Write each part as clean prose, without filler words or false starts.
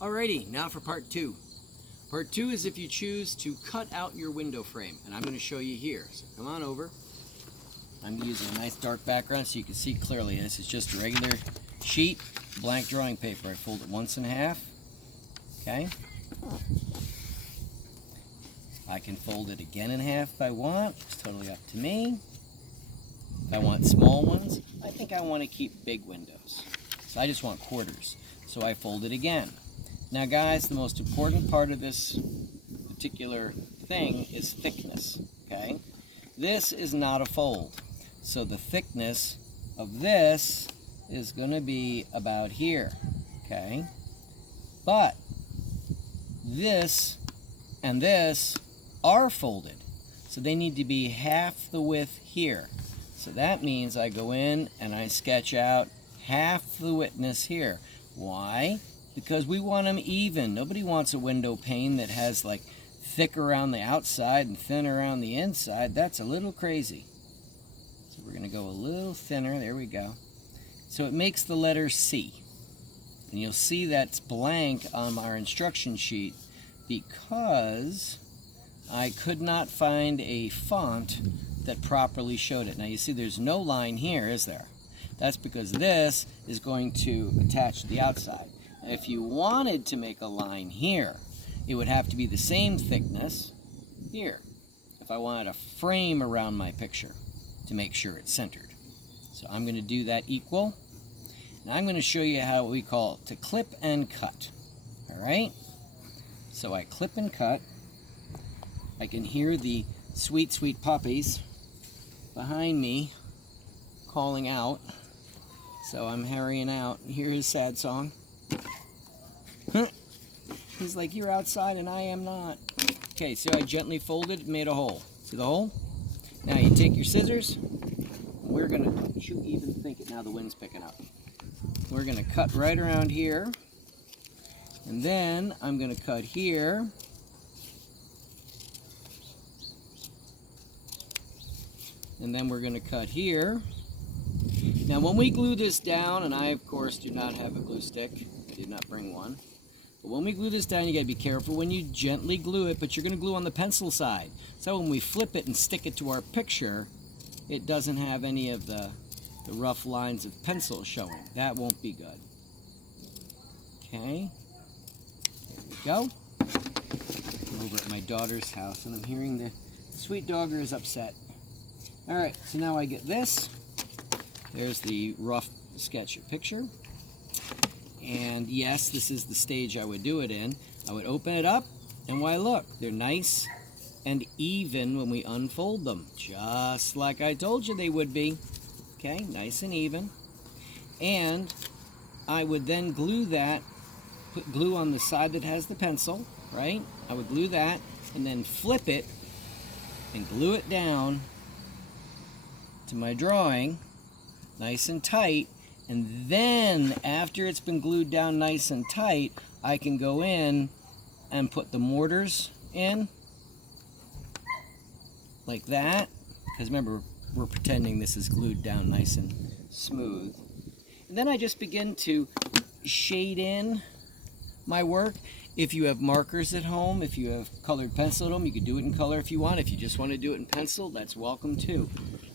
Alrighty, now for part two. Part two is if you choose to cut out your window frame, and I'm going to show you here. So come on over. I'm using a nice dark background so you can see clearly. This is just a regular sheet, blank drawing paper. I fold it once in half. Okay. I can fold it again in half if I want. It's totally up to me. If I want small ones, I think I want to keep big windows. So I just want quarters. So I fold it again. Now guys, the most important part of this particular thing is thickness, okay? This is not a fold. So the thickness of this is going to be about here, okay? But this and this are folded. So they need to be half the width here. So that means I go in and I sketch out half the width here. Why? Because we want them even. Nobody wants a window pane that has like thick around the outside and thin around the inside. That's a little crazy. So we're going to go a little thinner. There we go. So it makes the letter C. And you'll see that's blank on our instruction sheet because I could not find a font that properly showed it. Now you see there's no line here, is there? That's because this is going to attach to the outside. If you wanted to make a line here, it would have to be the same thickness here if I wanted a frame around my picture to make sure it's centered. So I'm going to do that equal. Now I'm going to show you how we call it to clip and cut. All right? So I clip and cut. I can hear the sweet, sweet puppies behind me calling out. So I'm hurrying out. Hear his sad song. He's like, you're outside and I am not. Okay, so I gently folded and made a hole. See the hole? Now you take your scissors. We're going to, don't you even think it, now the wind's picking up. We're going to cut right around here. And then I'm going to cut here. And then we're going to cut here. Now when we glue this down, and I of course do not have a glue stick, I did not bring one. But when we glue this down, you got to be careful when you gently glue it, but you're going to glue on the pencil side. So when we flip it and stick it to our picture, it doesn't have any of the rough lines of pencil showing. That won't be good. Okay, there we go. I'm over at my daughter's house and I'm hearing the sweet dogger is upset. All right, so now I get this. There's the rough sketch picture. And yes, this is the stage I would do it in. I would open it up, and why look, they're nice and even when we unfold them, just like I told you they would be. Okay, nice and even. And I would then glue that, put glue on the side that has the pencil, right? I would glue that, and then flip it and glue it down to my drawing, nice and tight. And then after it's been glued down nice and tight, I can go in and put the mortars in like that, because remember we're pretending this is glued down nice and smooth. And then I just begin to shade in my work. If you have markers at home, if you have colored pencil at home, you can do it in color if you want. If you just want to do it in pencil, that's welcome too.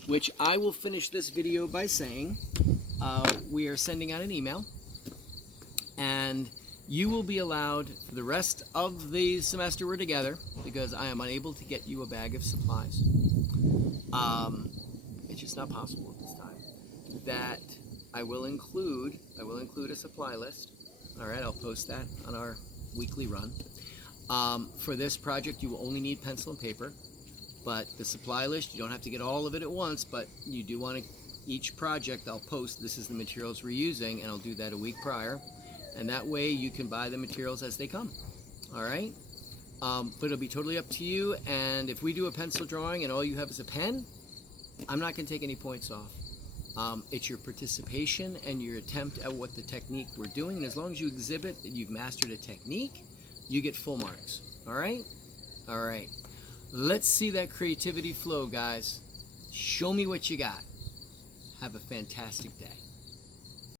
Which I will finish this video by saying we are sending out an email, and you will be allowed for the rest of the semester we're together, because I am unable to get you a bag of supplies. It's just not possible at this time. That I will include a supply list. All right, I'll post that on our weekly run. For this project, you will only need pencil and paper, but the supply list, you don't have to get all of it at once, but you do want to, each project I'll post, this is the materials we're using, and I'll do that a week prior, and that way you can buy the materials as they come. All right? But it'll be totally up to you, and if we do a pencil drawing and all you have is a pen, I'm not going to take any points off. It's your participation and your attempt at what the technique we're doing, and as long as you exhibit that you've mastered a technique, you get full marks. All right? All right. Let's see that creativity flow, guys. Show me what you got. Have a fantastic day.